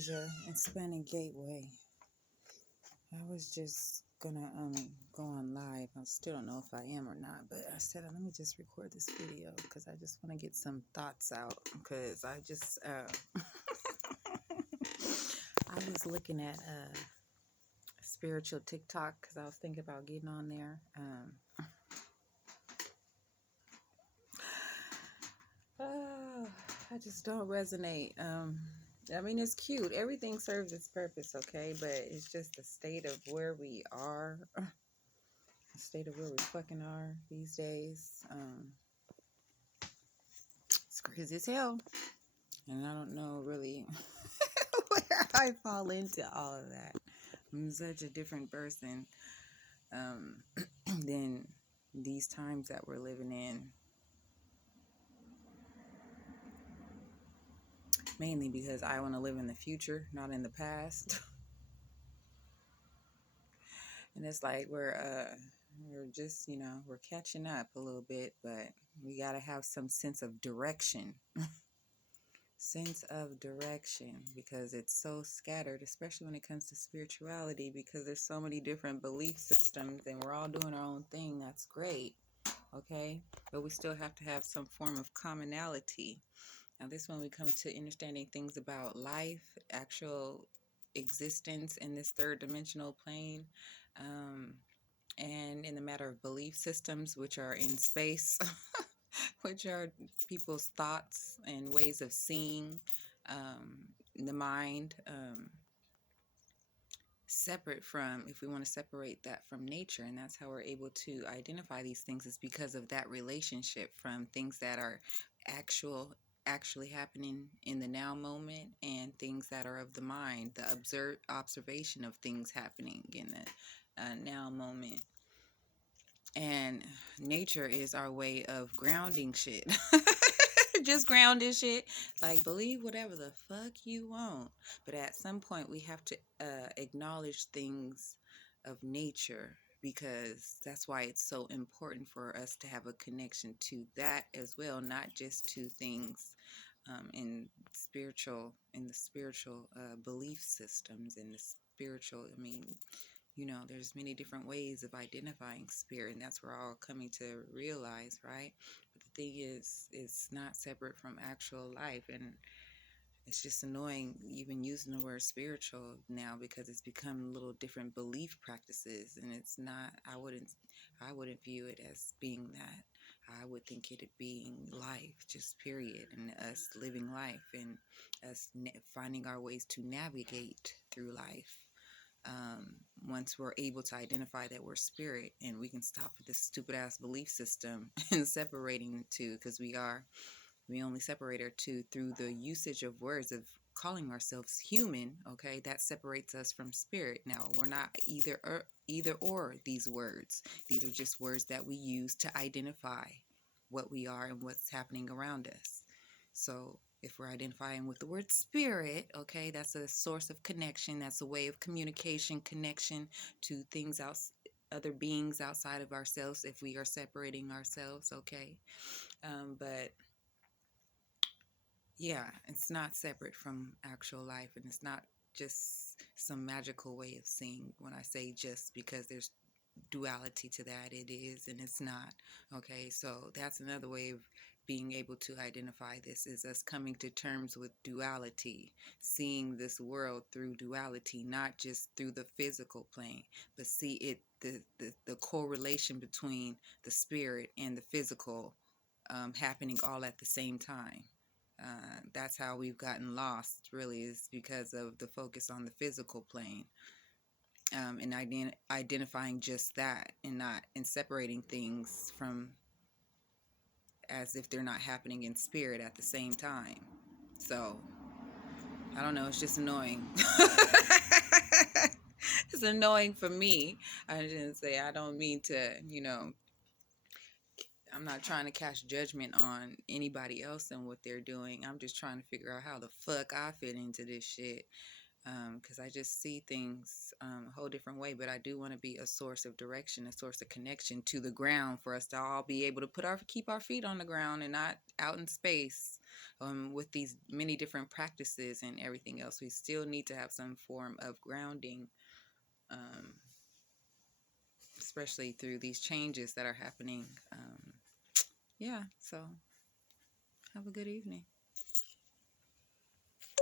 Asia Expanding Gateway. I was just gonna go on live. I still don't know if I am or not, but I said let me just record this video because I just want to get some thoughts out. Because I just I was looking at spiritual TikTok because I was thinking about getting on there. I just don't resonate. I mean, it's cute. Everything serves its purpose, okay? But it's just the state of where we are, the state of where we fucking are these days. It's crazy as hell. And I don't know really where I fall into all of that. I'm such a different person than these times that we're living in. Mainly because I want to live in the future, not in the past. And it's like we're just, we're catching up a little bit, but we got to have some sense of direction. Sense of direction, because it's so scattered, especially when it comes to spirituality, because there's so many different belief systems and we're all doing our own thing. That's great. Okay. But we still have to have some form of commonality. Now, this when we come to understanding things about life, actual existence in this third dimensional plane, and in the matter of belief systems, which are in space, which are people's thoughts and ways of seeing the mind, separate from, if we want to separate that from nature. And that's how we're able to identify these things, is because of that relationship from things that are actually happening in the now moment, and things that are of the mind, the observation of things happening in the now moment. And nature is our way of grounding shit. Just grounding shit. Like, believe whatever the fuck you want. But at some point, we have to acknowledge things of nature, because that's why it's so important for us to have a connection to that as well, not just to things in the spiritual belief systems, in the spiritual, there's many different ways of identifying spirit, and that's where we're all coming to realize, right? But the thing is, it's not separate from actual life, and it's just annoying even using the word spiritual now, because it's become little different belief practices, and it's not. I wouldn't view it as being that. I would think it being life, just period, and us living life, and us finding our ways to navigate through life. Once we're able to identify that we're spirit, and we can stop with this stupid ass belief system and separating the two, because we only separate our two through the usage of words of calling ourselves human. Okay, that separates us from spirit. Now, we're not either or these words. These are just words that we use to identify what we are and what's happening around us. So if we're identifying with the word spirit, okay, that's a source of connection. That's a way of communication, connection to things other beings outside of ourselves, if we are separating ourselves, okay? But yeah, it's not separate from actual life, and it's not just some magical way of seeing. When I say just, because there's duality to that, it is and it's not. Okay, so that's another way of being able to identify this, is us coming to terms with duality, seeing this world through duality, not just through the physical plane, but see it, the correlation between the spirit and the physical happening all at the same time. That's how we've gotten lost, really, is because of the focus on the physical plane. And identifying just that, and not in separating things from, as if they're not happening in spirit at the same time. So I don't know, it's just annoying. It's annoying for me. I don't mean to, I'm not trying to cast judgment on anybody else and what they're doing. I'm just trying to figure out how the fuck I fit into this shit. Because I just see things a whole different way. But I do want to be a source of direction, a source of connection to the ground, for us to all be able to keep our feet on the ground and not out in space. with these many different practices and everything else, we still need to have some form of grounding, um, especially through these changes that are happening. Yeah, so have a good evening.